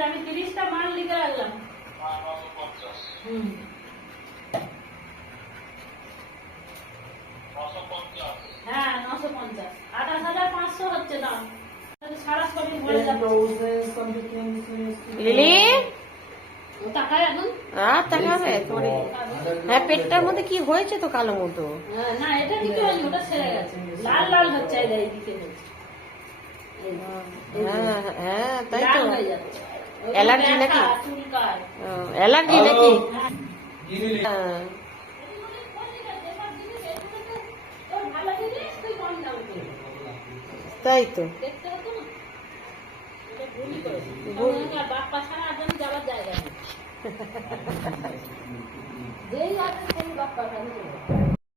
আছে আমি তিরিশটা মাল লিখে রাখলাম। হুম। হ্যাঁ নশো পঞ্চাশ। আঠাশ হাজার পাঁচশো হচ্ছে দাম সারা শরীর ভরে যাবে লিলি ও এখন? আর তাকাবে হ্যাঁ পেটটার মধ্যে কি হয়েছে তো কালো মতো? হ্যাঁ, না এটা কিছু হয়নি ওটা সেরে গেছে। লাল লাল হচ্ছে এইদিকে। হ্যাঁ হ্যাঁ তাই তো। হয়ে যাচ্ছে। অ্যালার্জি নাকি? অ্যালার্জি নাকি? তুই তো। বাপ্পা। যেই আসে সেই যায়।